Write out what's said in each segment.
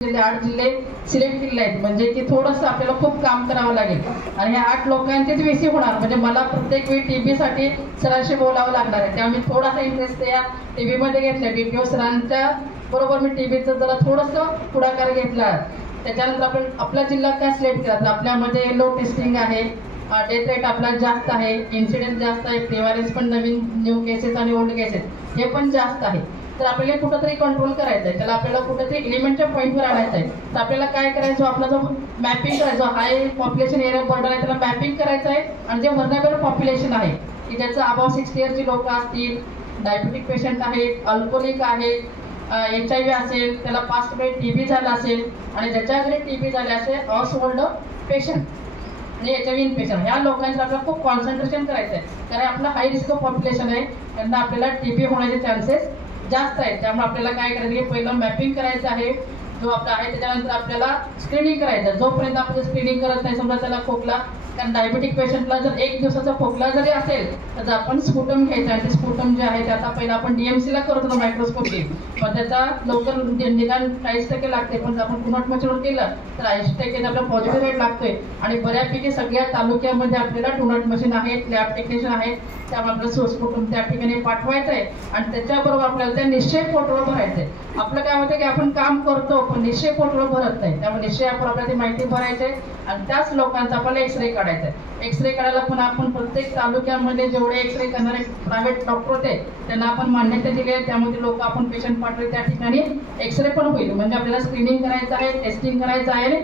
8 जिल्हे सिलेक्ट केले आहेत, म्हणजे की थोडंसं आपल्याला खूप काम करावं लागेल आणि ह्या 8 लोकांचेच वेसी होणार. म्हणजे मला प्रत्येक वेळी टीबी साठी सरांशी बोलावं लागणार आहे. त्यामुळे थोडासा इंटरेस्ट या टीबी मध्ये घेतला. डीपीओ सरांच्या बरोबर मी टीबीचं जरा थोडंसं पुढाकार घेतला. त्याच्यानंतर आपण आपला जिल्हा काय सिलेक्ट केला तर आपल्यामध्ये लो टेस्टिंग आहे, डेथ रेट आपला जास्त आहे, इन्सिडेंट जास्त आहे, प्रिव्हॅलन्स पण नवीन न्यू केसेस आणि ओल्ड केसेस हे पण जास्त आहे. तर आपल्याला कुठंतरी कंट्रोल करायचं आहे, त्याला आपल्याला कुठेतरी एलिमेंटच्या पॉईंटवर आणायचं आहे. तर आपल्याला काय करायचं, आपला जो मॅपिंग करायचं, हाय पॉप्युलेशन एरिया बर्डन आहे त्याला मॅपिंग करायचं आहे. आणि जे व्हर्नेबल पॉप्युलेशन आहे की ज्याचं अबाव 60 इयर्सची लोक असतील, डायबिटिक पेशंट आहेत, अल्कोहोलिक आहेत, HIV असेल, त्याला पास्ट वेळी टीबी झाला असेल आणि ज्याच्याकडे टीबी झाले असेल, हाऊसहोल्ड पेशंट म्हणजे HIV इन्फेक्शन, ह्या लोकांचं आपल्याला खूप कॉन्सन्ट्रेशन करायचं आहे. कारण आपलं हाय रिस्क पॉप्युलेशन आहे, त्यांना आपल्याला टीबी होण्याचे चान्सेस जास्त आहेत. त्यामुळे आपल्याला काय करायचं की पहिलं मॅपिंग करायचं आहे जो आपला आहे. त्याच्यानंतर आपल्याला स्क्रीनिंग करायचं. जोपर्यंत आपण स्क्रीनिंग करत नाही, समजा त्याला खोकला, कारण डायबिटिक पेशंटला जर 1 दिवसाचा खोकला जरी असेल तर आपण स्पुटम घ्यायचा. आणि ते स्पुटम जे आहे ते आता पहिला आपण DMCला करत होतो मायक्रोस्कोपी, पण त्याचा लवकर निदान 40% लागते. पण आपण पुनट मशीनवर केलं तर 80% आपला पॉझिटिव्ह रेट लागतोय. आणि बऱ्यापैकी सगळ्या तालुक्यामध्ये आपल्याला टुनट मशीन आहेत, लॅब टेक्निशियन आहेत. त्यामुळे आपलं स्पुटम त्या ठिकाणी पाठवायचं आहे आणि त्याच्याबरोबर आपल्याला त्या निश्चय पोर्टलवर भरायचं आहे. आपलं काय होतं की आपण काम करतो पण निश्चय पोर्टलवर भरत नाही. त्यामुळे निश्चय आपण आपल्याला ती माहिती भरायची आहे आणि त्याच लोकांचा आपल्याला एक्सरे काढायचा आहे. एक्सरे काढायला पण आपण प्रत्येक तालुक्यामध्ये जेवढे एक्सरे करणारे प्रायव्हेट डॉक्टर होते त्यांना आपण मान्यता दिली आहे. त्यामध्ये लोक आपण पेशंट पाठवले त्या ठिकाणी एक्सरे पण होईल. म्हणजे आपल्याला स्क्रीनिंग करायचं आहे, टेस्टिंग करायचं आहे.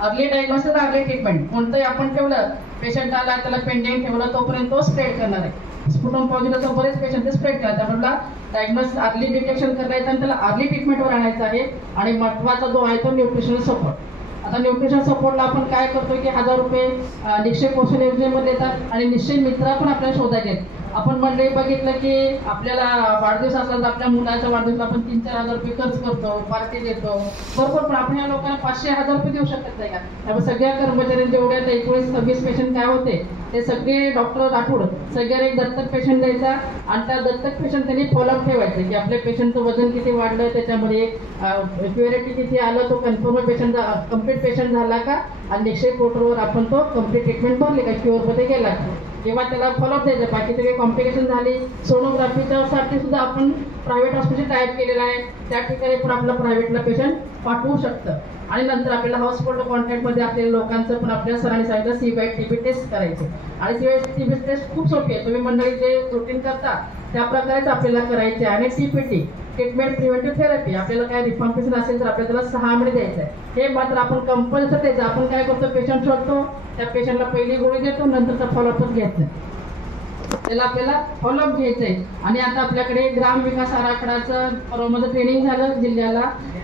Early diagnosis, early treatment. कोणतंही आपण ठेवलं, पेशंट आला त्याला पेंडिंग ठेवलं तोपर्यंत तो स्प्रेड करणार आहे. स्पुटम पॉझिटिव्ह बरेच पेशंट ते स्प्रेड करतात. त्यामुळे डायग्नोसिस अर्ली डिटेक्शन करायचं आणि त्याला अर्ली ट्रीटमेंटवर आणायचं आहे. आणि महत्त्वाचा जो आहे तो न्यूट्रिशनल सपोर्ट. आता न्यूट्रिशन सपोर्टला आपण काय करतो की 1000 रुपये निश्चय पोषण योजनेमध्ये येतात आणि निश्चय मित्र पण आपल्याला शोधायचे. आपण मंडळी बघितलं की आपल्याला वाढदिवस असला तर आपल्या मुलाच्या वाढदिवसाला आपण 3-4 हजार रुपये खर्च करतो, पार्टी देतो बरोबर. पण आपण या लोकांना 500-1000 रुपये देऊ शकत नाही का? त्यामुळे सगळ्या कर्मचाऱ्यांनी जेवढ्या 19-26 पेशंट काय होते ते सगळे डॉक्टर आठवड सगळ्याला एक दत्तक पेशंट द्यायचा आणि त्या दत्तक पेशंट त्यांनी फॉलोअप ठेवायचं की आपल्या पेशंटचं वजन किती वाढलं, त्याच्यामध्ये प्युरिटी किती आलं, तो कन्फर्म पेशंट कम्प्लीट पेशंट झाला का आणि निश्चय पोर्टलवर आपण तो कम्प्लीट ट्रीटमेंट भरली का, क्युअरमध्ये गेला जेव्हा त्याला फॉलोअप द्यायचं. बाकी सगळे कॉम्प्लिकेशन झाली. सोनोग्राफीच्या साठी सुद्धा आपण प्रायव्हेट हॉस्पिटल टाईप केलेलं आहे, त्या ठिकाणी पण आपला प्रायव्हेटला पेशंट पाठवू शकतं. आणि नंतर आपल्याला हॉस्पिटल कॉन्टॅक्टमध्ये असलेल्या लोकांचं पण आपल्या सरांनी सांगितलं CY/TB टेस्ट करायचे. आणि CY/TB टेस्ट खूप सोपी आहे. तुम्ही मंडळी जे रुटीन करता त्या प्रकारेच आपल्याला करायचे. आणि TPT ट्रीटमेंट प्रिव्हेंटिव्ह थेरपी, आपल्याला काय रिफॉर्मेशन असेल तर आपल्याला त्याला 6 महिने द्यायचं आहे. हे मात्र आपण कंपल्सरी द्यायचं. आपण काय करतो, पेशंट शोधतो, त्या पेशंटला पहिली गोळी देतो, नंतरचा फॉलोअपच घ्यायचं, त्याला आपल्याला फॉलोअप घ्यायचं आहे. आणि आता आपल्याकडे ग्राम विकास आराखड्याचं परवामध्ये ट्रेनिंग झालं जिल्ह्याला.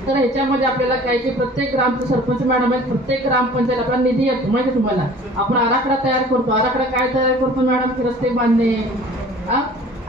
तर ह्याच्यामध्ये आपल्याला काय की प्रत्येक ग्रामचं सरपंच मॅडम आहेत, प्रत्येक ग्रामपंचायत आपला निधी येतो माहिती आहे तुम्हाला. आपण आराखडा तयार करतो. आराखडा काय तयार करतो मॅडम, की रस्ते बांधणे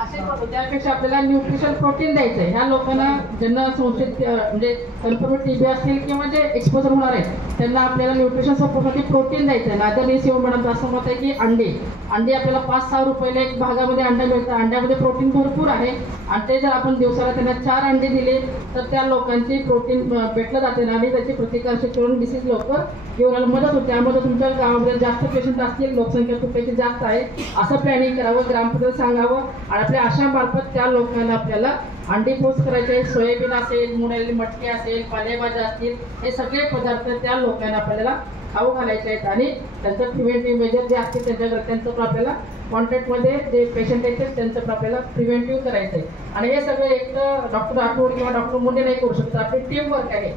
असे करतो. त्यापेक्षा आपल्याला न्यूट्रिशन प्रोटीन द्यायचं आहे. ह्या लोकांना ज्यांना संशयित म्हणजे कन्फर्म TB असतील किंवा जे एक्सपोजर होणार आहे त्यांना आपल्याला न्यूट्रिशन सपोर्टसाठी प्रोटीन द्यायचं आहे. आदरणीय सीओ मॅडमचं असं मत आहे की अंडे आपल्याला 5-6 रुपयाला एक भागामध्ये अंडा मिळतं. अंड्यामध्ये प्रोटीन भरपूर आहे आणि ते जर आपण दिवसाला त्यांना 4 अंडे दिले तर त्या लोकांची प्रोटीन भेटलं जाते आणि त्याची प्रतिकारशक्ती करून डिसीज लवकर येऊन मदत होते. त्यामध्ये तुमच्या गावामध्ये जास्त पेशंट असतील, लोकसंख्या खूपपैकी जास्त आहे, असं प्लॅनिंग करावं, ग्रामपंचायत सांगावं. आणि आपल्या आशामार्फत त्या लोकांना आपल्याला अंडी पोस्ट करायचे. सोयाबीन असेल, मुळलेली मटकी असेल, पालेभाज्या असतील, हे सगळे पदार्थ त्या लोकांना आपल्याला खाऊ घालायचे आहेत. आणि त्यांचं प्रिव्हेंटिव्ह मेजर जे असतील त्यांच्याकडे त्यांचं पण आपल्याला कॉन्टॅक्टमध्ये जे पेशंट आहेत त्यांचं पण आपल्याला प्रिव्हेंटिव्ह करायचं आहे. आणि हे सगळं एक डॉक्टर राठोड किंवा डॉक्टर मुंडे नाही करू शकतात, आपली टीम वर्क आहे.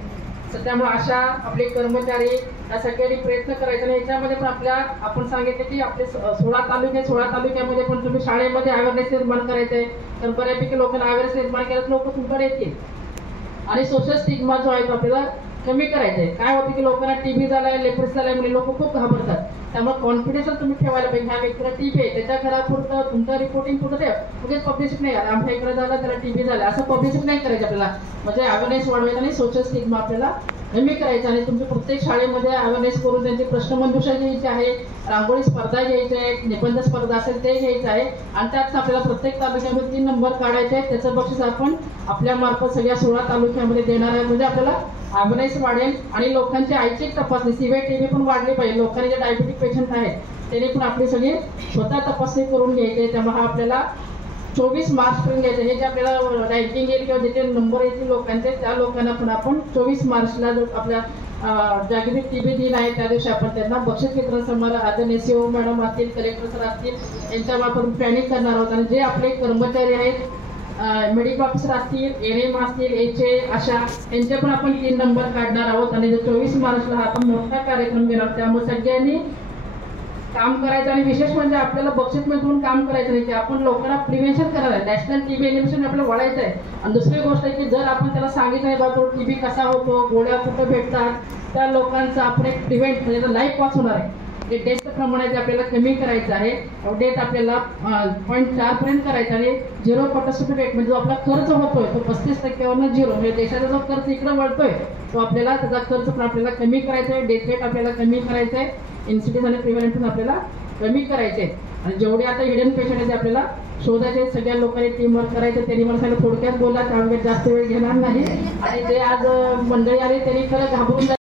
तर त्यामुळे अशा आपले कर्मचारी या सगळ्यांनी प्रयत्न करायचा. आणि याच्यामध्ये पण आपण सांगितलं की आपले 16 तालुक्यामध्ये पण तुम्ही शाळेमध्ये अवेअरनेस निर्माण करायचं आहे. तर बऱ्यापैकी लोकांना अवेअरनेस निर्माण केलं लोक तुमच्याकडे येतील. आणि सोशल स्टिग्मा जो आहे तो आपल्याला कमी करायचं आहे. काय होतं की लोकांना TB झालाय, लेप्रोसी झालाय म्हणजे लोक खूप घाबरतात. त्यामुळे कॉन्फिडन्स तुम्ही ठेवायला पाहिजे. ह्या व्यक्तीला TB आहे, त्याच्या घरापुरतं तुमचं रिपोर्टिंग पुरतं द्या, म्हणजे पब्लिसिटी नाही. आमच्या इकडे झालं त्याला TB झालं असं पब्लिसिटी नाही करायचं आपल्याला. म्हणजे अवेअरनेस वाढवायचं आणि सोशल स्टिग्मा आपल्याला कमी करायचं आणि तुमच्या प्रत्येक शाळेमध्ये अवेअरनेस करून त्यांची प्रश्नमंजुषा घ्यायची आहे, रांगोळी स्पर्धा घ्यायची आहे, निबंध स्पर्धा असेल ते घ्यायचं आहे आणि त्यात आपल्याला प्रत्येक तालुक्यामध्ये 3 नंबर काढायचे आहेत. त्याचं बक्षीस आपण आपल्या मार्फत सगळ्या 16 तालुक्यामध्ये देणार आहे. म्हणजे आपल्याला अवेअरनेस वाढेल आणि लोकांची ऐच्छिक तपासणी सीबीआय टीबी पण वाढली पाहिजे. लोकांनी जे डायबिटिक पेशंट आहेत त्यांनी पण आपली सगळी स्वतः तपासणी करून घ्यायची. त्यामुळे हा आपल्याला 24 मार्चपर्यंत घ्यायचं. हे जे आपल्याला रँकिंग येईल किंवा जिथे नंबर येतील लोकांचे त्या लोकांना पण आपण 24 मार्चला जो आपल्या जागतिक टीबी दिन आहे त्या दिवशी आपण त्यांना बक्षीस वितरण समारंभ आदरणीय सीओ मॅडम असतील, कलेक्टर सर असतील यांच्या मार्फत प्लॅनिंग करणार आहोत. आणि जे आपले कर्मचारी आहेत मेडिकल ऑफिसर असतील, एनएम असतील, एचए अशा यांचे पण आपण 3 नंबर काढणार आहोत. आणि 24 मार्चला हा आपण मोठा कार्यक्रम घेणार. त्यामुळे सगळ्यांनी काम करायचं आणि विशेष म्हणजे आपल्याला बक्षीस मिळवून काम करायचं नाही, आपण लोकांना प्रिव्हेन्शन करायला आहे. नॅशनल टीबी एलिमिनेशन आपल्याला वाढायचं आहे. आणि दुसरी गोष्ट आहे की जर आपण त्याला सांगितलं आहे बाबा टीबी कसा होतो, गोळ्या कुठं भेटतात, त्या लोकांचं आपण एक प्रिव्हेंट म्हणजे लाईफ वाचवणार आहे. जे डेथ प्रमाण आहे ते आपल्याला कमी करायचं आहे. डेथ आपल्याला 0.4 पर्यंत करायचं आणि 0 पार्टिसिपेट रेट म्हणजे जो आपला खर्च होतोय तो 35% 0 म्हणजे देशाचा जो खर्च इकडे वळतोय तो आपल्याला त्याचा खर्च पण आपल्याला कमी करायचा आहे. डेथ रेट आपल्याला कमी करायचं आहे. इन्सिडेंट आणि प्रिव्हेंशन आपल्याला कमी करायचे आणि जेवढे आता हिडन पेशंट आहेत ते आपल्याला शोधायचे. सगळ्या लोकांनी टीमवर्क करायचं. त्यांनी मला सांगितलं थोडक्यात बोला, त्यामुळे जास्त वेळ घेणार नाही. आणि जे आज मंडळी आले त्यांनी खरं घाबरून